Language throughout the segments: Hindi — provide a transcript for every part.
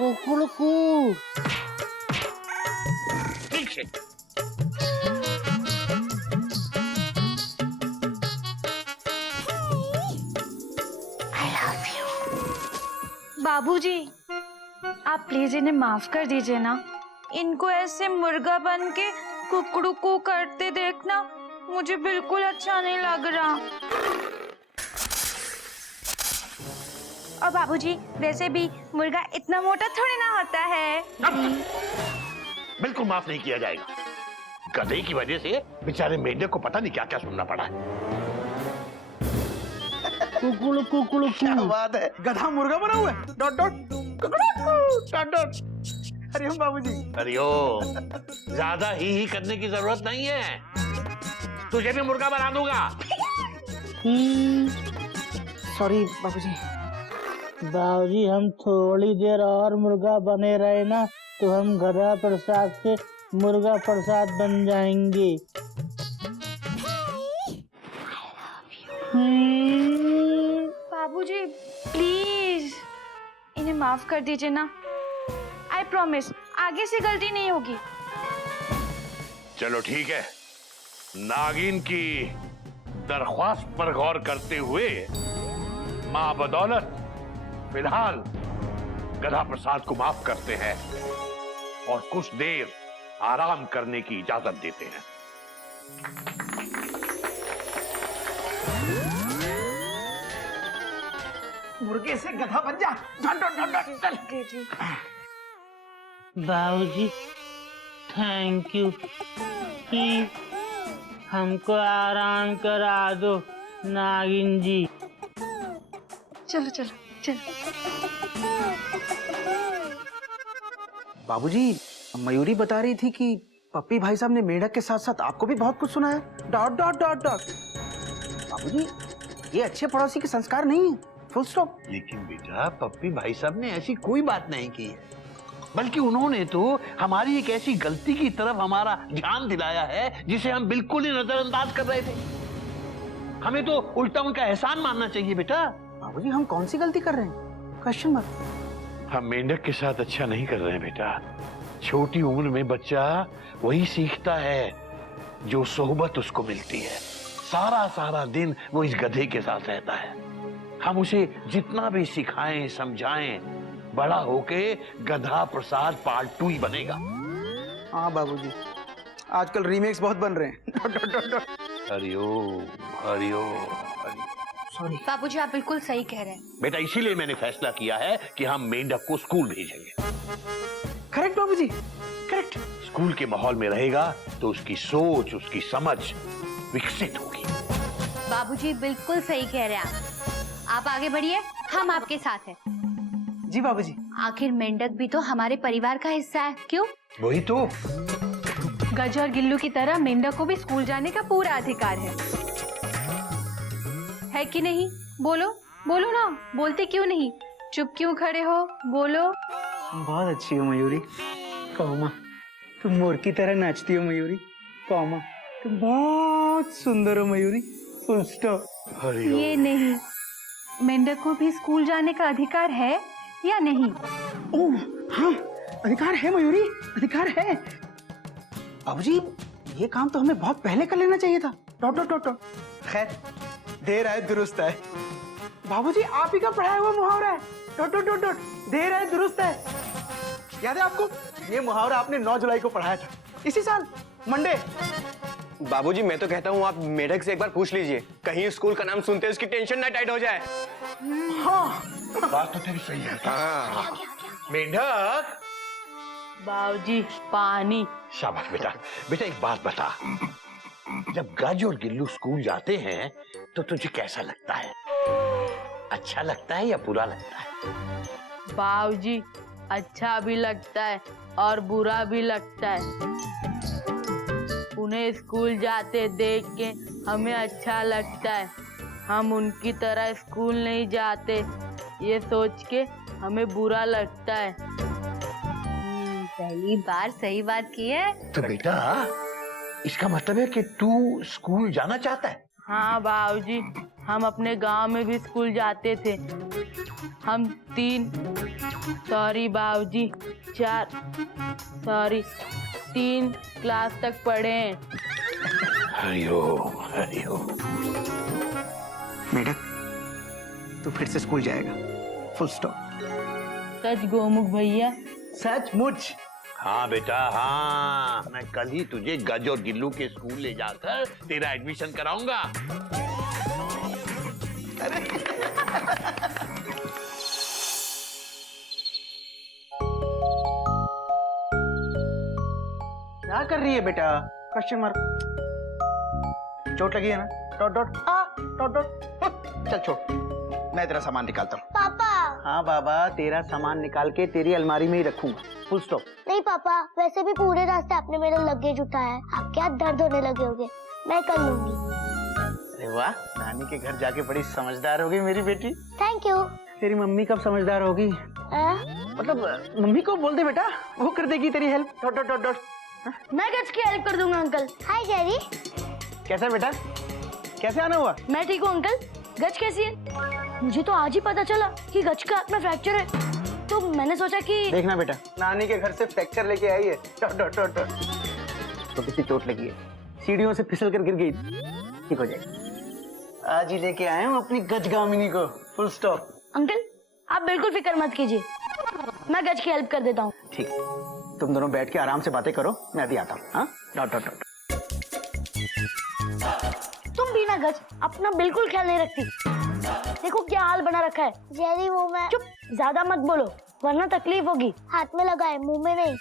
कुकुड़कू। पीछे। बाबूजी, आप प्लीज इन्हें माफ कर दीजिए ना। इनको ऐसे मुर्गा बन के कुकड़ू करते देखना मुझे बिल्कुल अच्छा नहीं लग रहा। और बाबूजी, वैसे भी मुर्गा इतना मोटा थोड़ी ना होता है। बिल्कुल माफ नहीं किया जाएगा। गधे की वजह से बेचारे मेंढक को पता नहीं क्या क्या सुनना पड़ा है। कुकुड़कू। क्या बात है, गधा मुर्गा बना हुआ है। Dot dot dot dot. Hariom बाबूजी। हरिओम। ज्यादा ही करने की जरूरत नहीं है, तुझे भी मुर्गा बना दूंगा। सॉरी बाबूजी। बाबूजी, हम थोड़ी देर और मुर्गा बने रहे ना तो हम गधा प्रसाद से मुर्गा प्रसाद बन जाएंगे। बाबूजी प्लीज इन्हें माफ कर दीजिए ना। आई प्रॉमिस आगे से गलती नहीं होगी। चलो ठीक है, नागिन की दरख्वास्त पर गौर करते हुए मां बदौलत फिलहाल गधा प्रसाद को माफ करते हैं और कुछ देर आराम करने की इजाजत देते हैं। मुर्गे से गधा बन जा। Dot dot dot dot. जी। बाबूजी, थैंक यू कि हमको आराम करा दो नागिन जी। चलो चलो चलो। बाबूजी, मयूरी बता रही थी कि पप्पी भाई साहब ने मेढक के साथ साथ आपको भी बहुत कुछ सुनाया। Dot dot dot dot. बाबूजी, ये अच्छे पड़ोसी के संस्कार नहीं है। Full stop. लेकिन बेटा, पप्पी भाई साहब ने ऐसी कोई बात नहीं की है, बल्कि उन्होंने तो हमारी एक ऐसी गलती की तरफ हमारा ध्यान दिलाया है जिसे हम बिल्कुल ही नजरअंदाज कर रहे थे। हमें तो उल्टा उनका एहसान मानना चाहिए बेटा। बाबूजी, हम कौन सी गलती कर रहे हैं? Question mark. हम मेंढक के साथ अच्छा नहीं कर रहे हैं बेटा। छोटी उम्र में बच्चा वही सीखता है जो सोहबत उसको मिलती है। सारा सारा दिन वो इस गधे के साथ रहता है। हम उसे जितना भी सिखाएं समझाएं, बड़ा होके गधा प्रसाद पार्ट 2 ही बनेगा। हाँ बाबूजी, आजकल रीमेक्स बहुत बन रहे हैं। हरिओम हरिओम। सॉरी बाबूजी, आप बिल्कुल सही कह रहे हैं। बेटा, इसीलिए मैंने फैसला किया है कि हम मेंढक को स्कूल भेजेंगे। करेक्ट बाबूजी, करेक्ट। स्कूल के माहौल में रहेगा तो उसकी सोच, उसकी समझ विकसित होगी। बाबूजी बिल्कुल सही कह रहे हैं आप आगे बढ़िए, हम आपके साथ हैं। जी बाबूजी। आखिर मेंढक भी तो हमारे परिवार का हिस्सा है, क्यों? वही तो। गज और गिल्लू की तरह मेंढक को भी स्कूल जाने का पूरा अधिकार है कि नहीं? बोलो बोलो ना, बोलते क्यों नहीं? चुप क्यों खड़े हो? बोलो। बहुत अच्छी हो मयूरी। कौमा, तुम मोर की तरह नाचती हो मयूरी। कौमा, तुम बहुत सुंदर हो मयूरी। Full stop. हरिओम। ये नहीं, मेंढक को भी स्कूल जाने का अधिकार है या नहीं? ओह हाँ, अधिकार है मयूरी, अधिकार है। बाबूजी, ये काम तो हमें बहुत पहले कर लेना चाहिए था। Dot dot dot dot. खैर, देर आए दुरुस्त है। बाबूजी, आप ही का पढ़ाया हुआ मुहावरा है। Dot dot dot dot. देर आए दुरुस्त है। याद है आपको? ये मुहावरा आपने 9 जुलाई को पढ़ाया था, इसी साल मंडे। बाबूजी, मैं तो कहता हूँ आप मेढक से एक बार पूछ लीजिए, कहीं स्कूल का नाम सुनते उसकी टेंशन ना टाइट हो जाए। हाँ, बात तो तेरी सही है। हाँ। मेंढक। बाबूजी, पानी। शाबाश बेटा। बेटा, एक बात बता, जब गज और गिल्लू स्कूल जाते हैं तो तुझे कैसा लगता है? अच्छा लगता है या बुरा लगता है? बाबूजी, अच्छा भी लगता है और बुरा भी लगता है। उन्हें स्कूल जाते देख के हमें अच्छा लगता है, हम उनकी तरह स्कूल नहीं जाते ये सोच के हमें बुरा लगता है। पहली बार सही बात की है। तो बेटा, इसका मतलब है कि तू स्कूल जाना चाहता है? हाँ बाबूजी, हम अपने गांव में भी स्कूल जाते थे। हम 3 क्लास तक पढ़े हैं। हरिओम हरिओम। मेढक, तू फिर से स्कूल जाएगा, फुल स्टॉप। सच गोमुख भैया? सचमुच। हाँ बेटा हाँ, मैं कल ही तुझे गज और गिल्लू के स्कूल ले जाकर तेरा एडमिशन कराऊंगा। क्या कर रही है बेटा? Question mark. चोट लगी है ना? Dot dot dot dot. चल छोड़, मैं तेरा सामान निकालता हूँ। पापा। हाँ बाबा, तेरा सामान निकाल के तेरी अलमारी में ही रखूंगा, फुल स्टॉप। नहीं पापा, वैसे भी पूरे रास्ते आपने मेरा लगेज उठाया है, आप क्या दर्द होने लगे होगे, मैं कर लूंगी। अरे वाह, नानी के घर जाके बड़ी समझदार हो गई मेरी बेटी। Thank you. तेरी मम्मी कब समझदार होगी? मतलब मम्मी को बोल दे बेटा, वो कर देगी तेरी help. Dot dot dot dot. मैं गज की हेल्प कर दूंगा अंकल। हाय जेरी। कैसा बेटा, कैसे आना हुआ? मैं ठीक हूँ अंकल। गज कैसी है? मुझे तो आज ही पता चला कि गज के हाथ में फ्रैक्चर है, तो मैंने सोचा कि देखना बेटा, नानी के घर से फ्रैक्चर लेके आई है। Dot dot dot dot. तो किसी चोट लगी है, सीढ़ियों से फिसल कर गिर गई, ठीक हो जाएगी। आज ही लेके आया हूँ अपनी गजगामिनी को, फुल स्टॉप। अंकल आप बिल्कुल फिक्र मत कीजिए, मैं गज की हेल्प कर देता हूँ। ठीक, तुम दोनों बैठ के आराम से बातें करो, मैं अभी आता हूँ। हाँ, डॉट डॉट डॉट। तुम भी ना गज अपना बिल्कुल ख्याल नहीं रखती, देखो क्या हाल बना रखा है। जेरी वो मैं चुप, ज्यादा मत बोलो वरना तकलीफ होगी। हाथ में लगा है, मुंह में नहीं।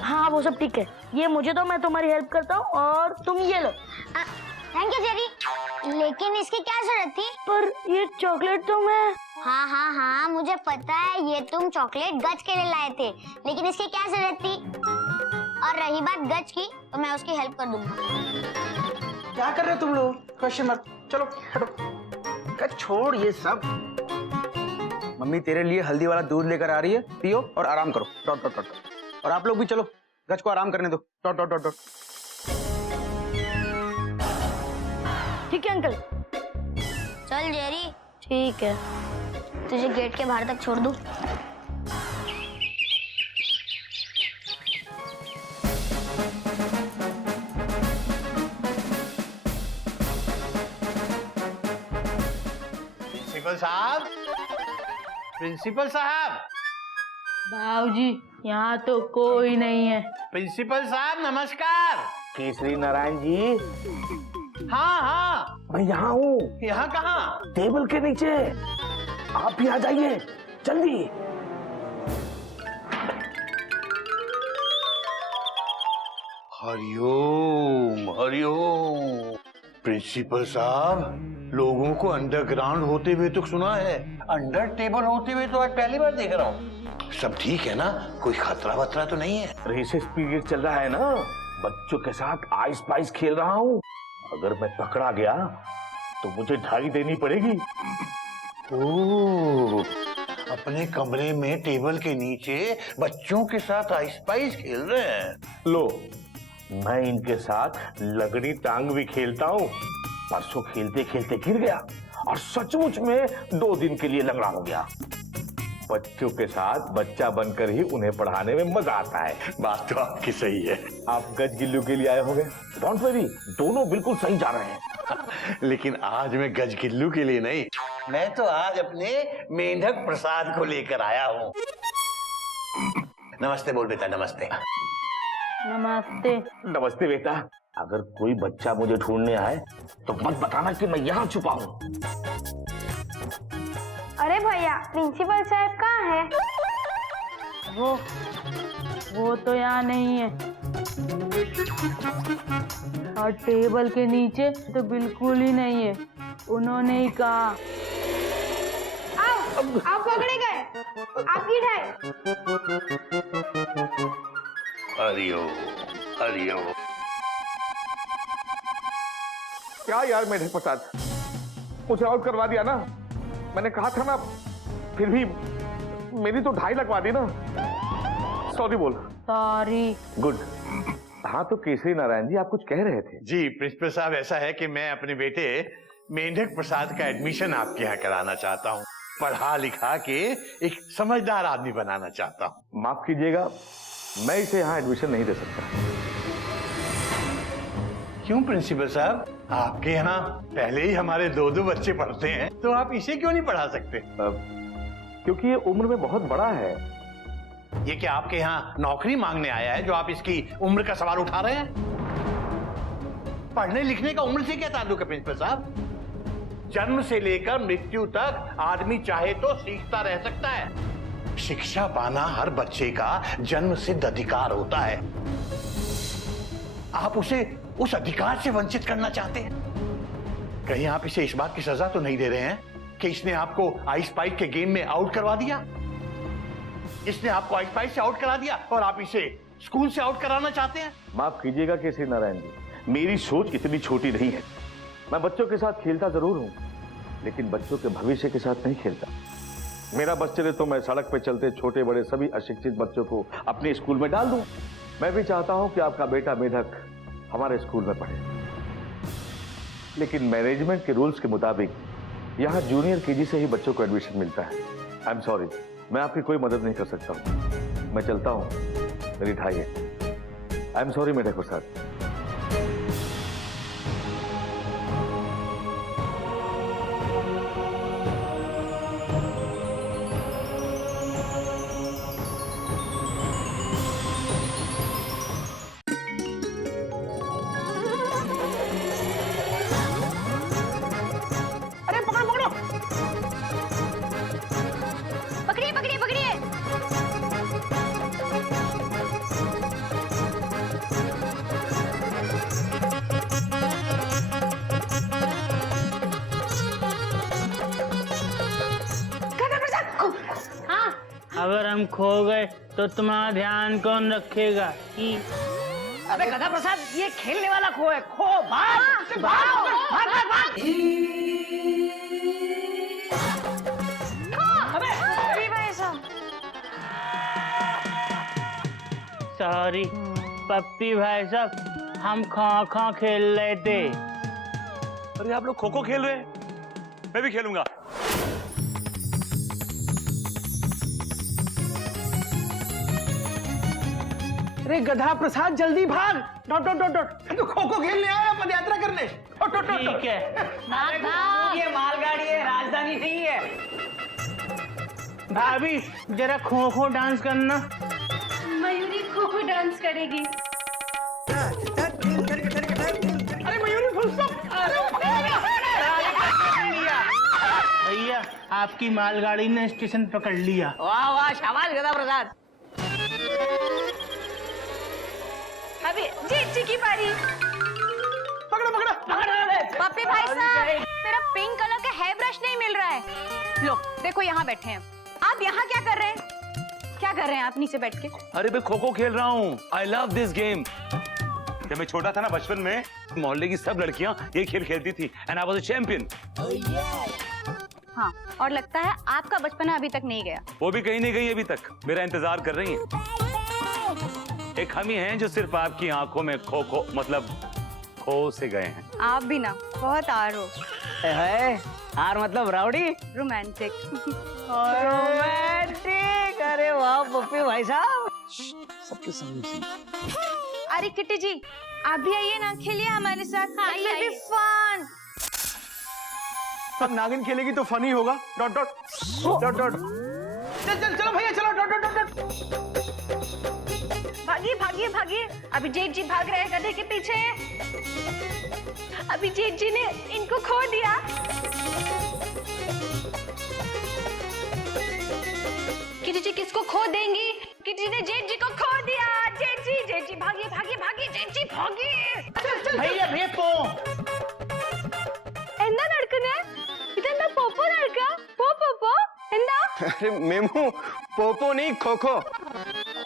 हाँ वो सब ठीक है, ये मुझे दो, मैं तुम्हारी हेल्प करता हूँ और तुम ये लो। थैंक यू जेरी, लेकिन इसकी क्या जरूरत थी? पर ये चॉकलेट तो मैं। हाँ मुझे पता है, ये तुम चॉकलेट गज के लिए लाए थे, लेकिन इसकी क्या जरूरत थी? और रही बात गज की, तो मैं उसकी हेल्प कर दूंगा। क्या कर रहे हो तुम लोग? क्वेश्चन मत, चलो हटो। गज छोड़ ये सब। मम्मी तेरे लिए हल्दी वाला दूध लेकर आ रही है, पियो और आराम करो। Dot dot dot. और आप लोग भी चलो, गज को आराम करने दो। Dot dot dot dot. ठीक है अंकल। चल जेरी। ठीक है, तुझे गेट के बाहर तक छोड़ दूं? प्रिंसिपल साहब, प्रिंसिपल साहब, बाबूजी यहाँ तो कोई नहीं है। प्रिंसिपल साहब नमस्कार। केसरी नारायण जी, हाँ हाँ, मैं यहाँ हूँ, यहाँ कहाँ? टेबल के नीचे। आप भी आ जाइए जल्दी। हरिओम हरिओम। प्रिंसिपल साहब, लोगों को अंडरग्राउंड होते हुए तो सुना है, अंडर टेबल होते हुए तो आज पहली बार देख रहा हूँ। सब ठीक है ना? कोई खतरा वतरा तो नहीं है? रेसेस पीरियड चल रहा है ना, बच्चों के साथ आइस पाइस खेल रहा हूँ। अगर मैं पकड़ा गया तो मुझे ढाई देनी पड़ेगी। ओह, अपने कमरे में टेबल के नीचे बच्चों के साथ आइस पाइस खेल रहे हैं। लो, मैं इनके साथ लगड़ी टांग भी खेलता हूँ। परसों खेलते खेलते गिर गया और सचमुच में 2 दिन के लिए लंगड़ा हो गया। बच्चों के साथ बच्चा बनकर ही उन्हें पढ़ाने में मजा आता है। बात तो आपकी सही है। आप गज गिल्लू के लिए आए होंगे। डोंट वरी, दोनों बिल्कुल सही जा रहे हैं। लेकिन आज मैं गज गिल्लू के लिए नहीं, मैं तो आज अपने मेंढक प्रसाद को लेकर आया हूँ। नमस्ते बोल बेटा, नमस्ते। नमस्ते। नमस्ते बेटा। अगर कोई बच्चा मुझे ढूंढने आए तो मत बताना कि मैं यहाँ छुपा हूँ। अरे भैया, प्रिंसिपल साहब कहाँ है? वो तो यहाँ नहीं है, और टेबल के नीचे तो बिल्कुल ही नहीं है। उन्होंने ही कहा। आप पकड़े गए, आपकी ढाई। हरिओम हरिओम। क्या यार मेढक प्रसाद, मुझे आउट करवा दिया ना। मैंने कहा था ना, फिर भी मेरी तो ढाई लगवा दी ना। सॉरी बोल। सॉरी। गुड। हाँ तो केसरी नारायण जी, आप कुछ कह रहे थे। जी प्रिंसिपल साहब, ऐसा है कि मैं अपने बेटे मेंढक प्रसाद का एडमिशन आपके यहाँ कराना चाहता हूँ। पढ़ा लिखा के एक समझदार आदमी बनाना चाहता हूँ। माफ कीजिएगा, मैं इसे यहाँ एडमिशन नहीं दे सकता। क्यों प्रिंसिपल साहब, आपके यहाँ पहले ही हमारे 2-2 बच्चे पढ़ते हैं, तो आप इसे क्यों नहीं पढ़ा सकते? क्योंकि ये उम्र में बहुत बड़ा है। ये क्या आपके यहाँ नौकरी मांगने आया है जो आप इसकी उम्र का सवाल उठा रहे हैं? पढ़ने लिखने का उम्र से क्या ताल्लुक है प्रिंसिपल साहब? जन्म से लेकर मृत्यु तक आदमी चाहे तो सीखता रह सकता है। शिक्षा पाना हर बच्चे का जन्म सिद्ध अधिकार होता है। आप उसे उस अधिकार से वंचित करना चाहते हैं? कहीं आप इसे इस बात की सजा तो नहीं दे रहे हैं कि इसने आपको आइस पाइस के गेम में आउट करवा दिया? इसने आपको आइस पाइस से आउट करा दिया और आप इसे स्कूल से आउट कराना चाहते हैं? माफ कीजिएगा केसरी नारायण जी, मेरी सोच इतनी छोटी नहीं है। मैं बच्चों के साथ खेलता जरूर हूं, लेकिन बच्चों के भविष्य के साथ नहीं खेलता। मेरा बस चले तो मैं सड़क पे चलते छोटे बड़े सभी अशिक्षित बच्चों को अपने स्कूल में डाल दूं। मैं भी चाहता हूं कि आपका बेटा मेढक हमारे स्कूल में पढ़े, लेकिन मैनेजमेंट के रूल्स के मुताबिक यहाँ जूनियर केजी से ही बच्चों को एडमिशन मिलता है। आई एम सॉरी, मैं आपकी कोई मदद नहीं कर सकता हूँ। मैं चलता हूँ, मेरी ढाई है। आई एम सॉरी मेढक प्रसाद। पकड़िए पकड़िए पकड़िए। हाँ, अगर हम खो गए तो तुम्हारा ध्यान कौन रखेगा? अबे गधा प्रसाद, ये खेलने वाला खो है। खो, भाग भाग भाग भाग भाग। अरे भाई साहब, सॉरी पप्पी भाई साहब, हम खो खेल रहे थे। अरे आप लोग खो खो खेल रहे हैं, मैं भी खेलूंगा। अरे गधा प्रसाद, जल्दी भाग। Dot dot dot dot. तू खो खो खेलने आया पद यात्रा करने? Dot dot dot. ठीक है, भाग भाग। ये मालगाड़ी है, राजधानी नहीं है। भाभी जरा खो डांस करना। मयूरी खो खो डांस करेगी। अरे मयूरी फुल स्टॉप। भैया आपकी मालगाड़ी ने स्टेशन पकड़ लिया। वाह वाह, शाबाश गधा प्रसाद। अभी जीत जी की बारी। पकड़ो पकड़ो पकड़ो। पप्पी भाई साहब, मेरा पिंक कलर का हेयर ब्रश नहीं मिल रहा है। लो देखो, यहाँ बैठे हैं आप। यहाँ क्या कर रहे हैं? क्या कर रहे हैं आप नीचे बैठ के? अरे मैं खो खो खेल रहा हूँ। I love this game. जब मैं छोटा था ना, बचपन में मोहल्ले की सब लड़कियां ये खेल खेलती थी and I was a champion. हाँ, और लगता है आपका बचपना अभी तक नहीं गया। वो भी कहीं नहीं गई अभी तक, मेरा इंतजार कर रही हैं। एक हम ही हैं जो सिर्फ आपकी आंखों में खो खो मतलब खो से गए हैं। आप भी ना बहुत आर हो। हार मतलब राउडी, रोमांटिक। रोमांटिक। अरे वाह पप्पी भाई साहब। सबके सामने अरे किट्टी जी, आप भी आइए ना, खेलिए हमारे साथ। आइए, आइए। फन। अब नागिन खेलेगी तो फनी होगा। Dot dot dot dot. चल चल चलो भैया, चलो। Dot dot dot. भागिए भागिए भागिए। अभी जेठ जी भाग रहे हैं गधे के पीछे। अभी जेठ जी ने इनको खो दिया। किटी जी किसको खो देंगी? किटी ने जेठ जी को खो दिया। जेठ जी भागिए भागिए भागिए। जेठ जी भागिए। भैया भैया पो എന്താ നടക്കുന്നേ? ഇതെന്താ പോപ്പോ നടക്ക? പോ എന്താ? अरे मेमू, पोपो नहीं खो खो।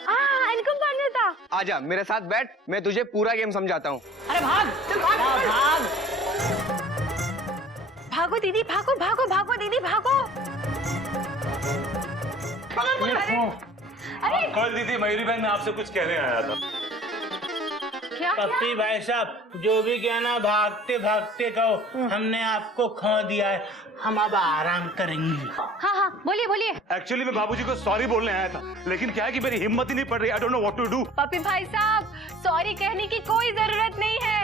ആ എനിക്കും പറഞ്ഞതാ। आजा मेरे साथ बैठ, मैं तुझे पूरा गेम समझाता हूँ। अरे भाग, चल भाग भाग। भागो दीदी, भागो भागो भागो दीदी भागो। अरे कल दीदी मयूरी बहन, मैं आपसे कुछ कहने आया था। क्या पप्पी भाई साहब जो भी कहना भागते भागते कहो, हमने आपको खो दिया है, हम अब आराम करेंगे। हाँ हाँ बोलिए बोलिए। एक्चुअली मैं बाबूजी को सॉरी बोलने आया था, लेकिन क्या है कि मेरी हिम्मत ही नहीं पड़ रही। I don't know what to do. Pappi भाई साहब, सॉरी कहने की कोई जरूरत नहीं है।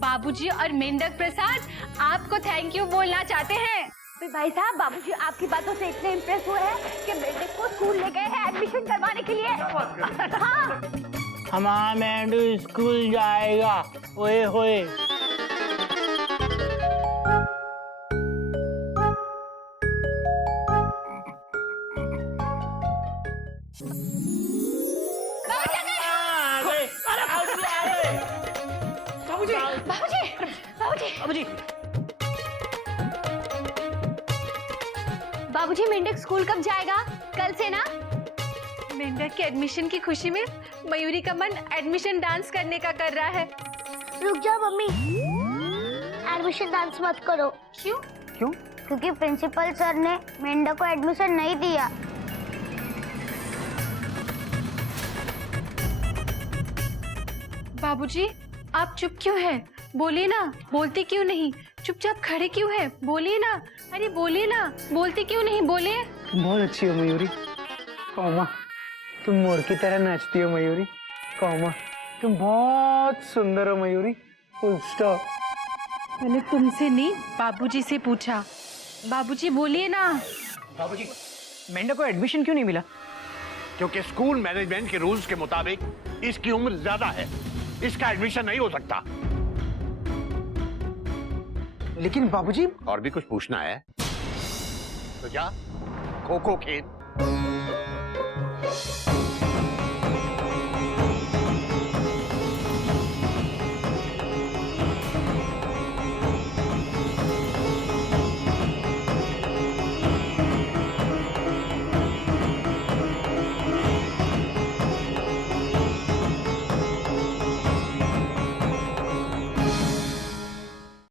बाबूजी और मेंढक प्रसाद आपको थैंक यू बोलना चाहते हैं। भाई साहब, बाबूजी आपकी बातों से इतने इम्प्रेस हुए हैं कि मेंढक को स्कूल ले गए हैं एडमिशन करवाने के लिए। हाँ। हमारा मेंढू स्कूल जाएगा। ओए होए। बाबूजी मेंढक स्कूल कब जाएगा? कल से ना? मेंढक के एडमिशन की खुशी में मयूरी का मन एडमिशन डांस करने का कर रहा है। रुक जाओ मम्मी, एडमिशन डांस मत करो। क्यों? क्यों? क्योंकि प्रिंसिपल सर ने मेंढक को एडमिशन नहीं दिया। बाबूजी आप चुप क्यों हैं? बोलिए ना, बोलती क्यों नहीं? चुपचाप खड़े क्यों हैं? बोलिए ना, अरे बोलिए ना, बोलती क्यों नहीं? बोलिए। तुम बहुत अच्छी हो मयूरी। कौमा, तुम मोर की तरह नाचती हो मयूरी। कौमा, तुम बहुत सुंदर हो मयूरी। Full stop. मैंने तुमसे नहीं, बाबूजी से पूछा। बाबूजी बोलिए ना। बाबूजी, मेंढक को एडमिशन क्यों नहीं मिला? क्योंकि स्कूल मैनेजमेंट के रूल्स के मुताबिक इसकी उम्र ज्यादा है, इसका एडमिशन नहीं हो सकता। लेकिन बाबूजी, और भी कुछ पूछना है तो जा खो खो खेल।